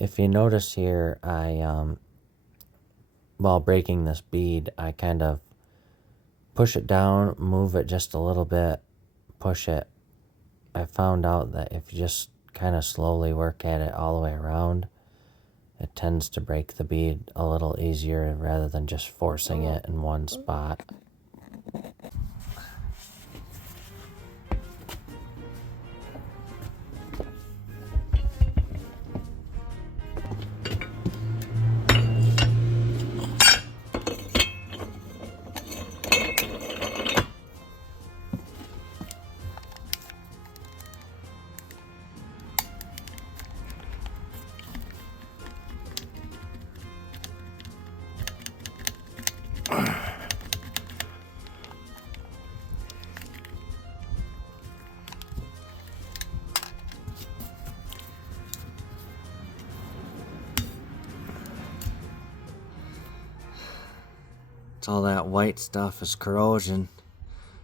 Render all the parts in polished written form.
If you notice here, while breaking this bead, I kind of push it down, move it just a little bit, push it. I found out that if you just kind of slowly work at it all the way around, it tends to break the bead a little easier rather than just forcing it in one spot. It's all that white stuff is corrosion.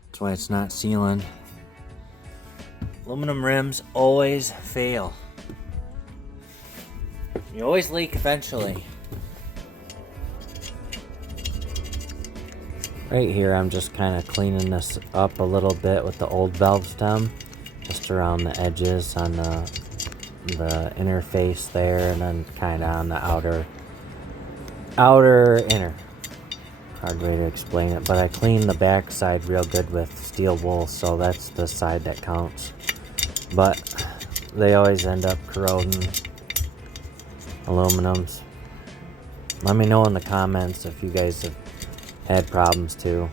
That's why it's not sealing. Aluminum rims always fail. You always leak eventually. Right here, I'm just kind of cleaning this up a little bit with the old valve stem, just around the edges on the interface there, and then kind of on the outer inner. Hard way to explain it, but I clean the back side real good with steel wool, so that's the side that counts. But they always end up corroding aluminums. Let me know in the comments if you guys have had problems too.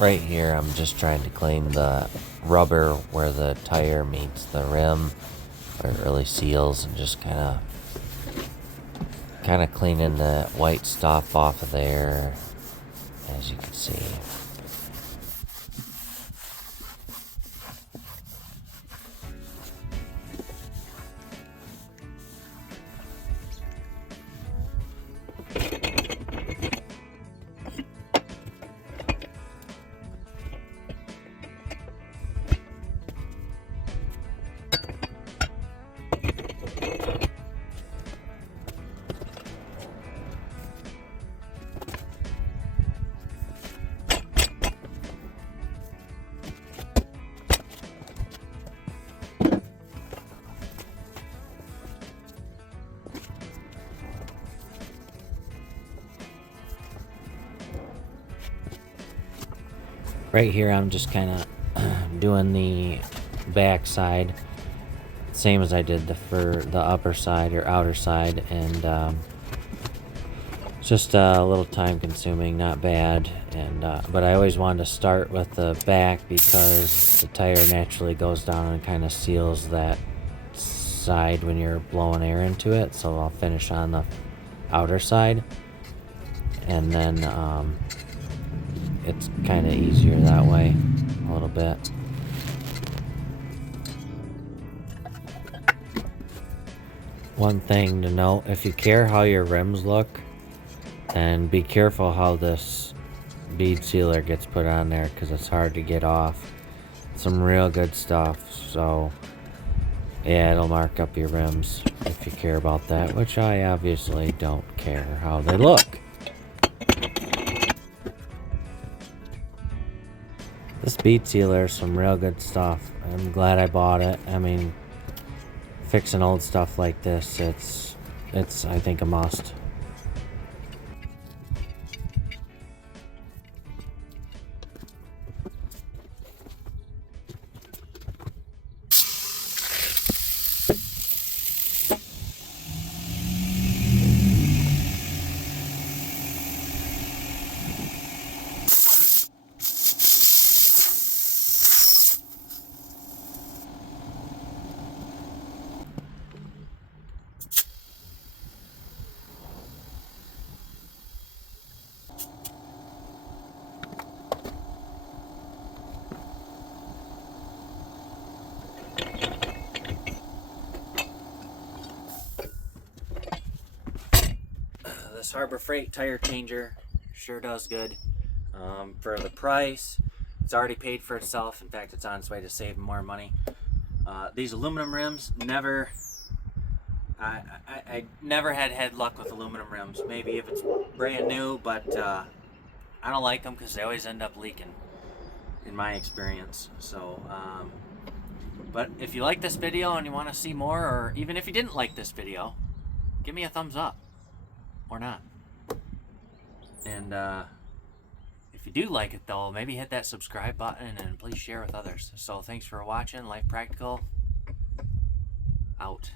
Right here, I'm just trying to clean the rubber where the tire meets the rim, where it really seals, and just kind of cleaning the white stuff off of there, as you can see. Right here, I'm just kind of doing the back side, same as I did for the upper side or outer side, and it's just a little time consuming, not bad. And but I always wanted to start with the back because the tire naturally goes down and kind of seals that side when you're blowing air into it. So I'll finish on the outer side, and then it's kind of easier that way a little bit. One thing to note, if you care how your rims look, then be careful how this bead sealer gets put on there, because it's hard to get off. Some real good stuff, so yeah, it'll mark up your rims if you care about that, which I obviously don't care how they look. This bead sealer is some real good stuff. I'm glad I bought it. I mean, fixing old stuff like this, it's I think a must. This Harbor Freight tire changer sure does good. For the price, it's already paid for itself. In fact, it's on its way to saving more money. These aluminum rims, I never had luck with aluminum rims. Maybe if it's brand new, but I don't like them because they always end up leaking, in my experience. So, but if you like this video and you want to see more, or even if you didn't like this video, give me a thumbs up. Or not. And if you do like it though, maybe hit that subscribe button and please share with others. So thanks for watching. Life Practical out.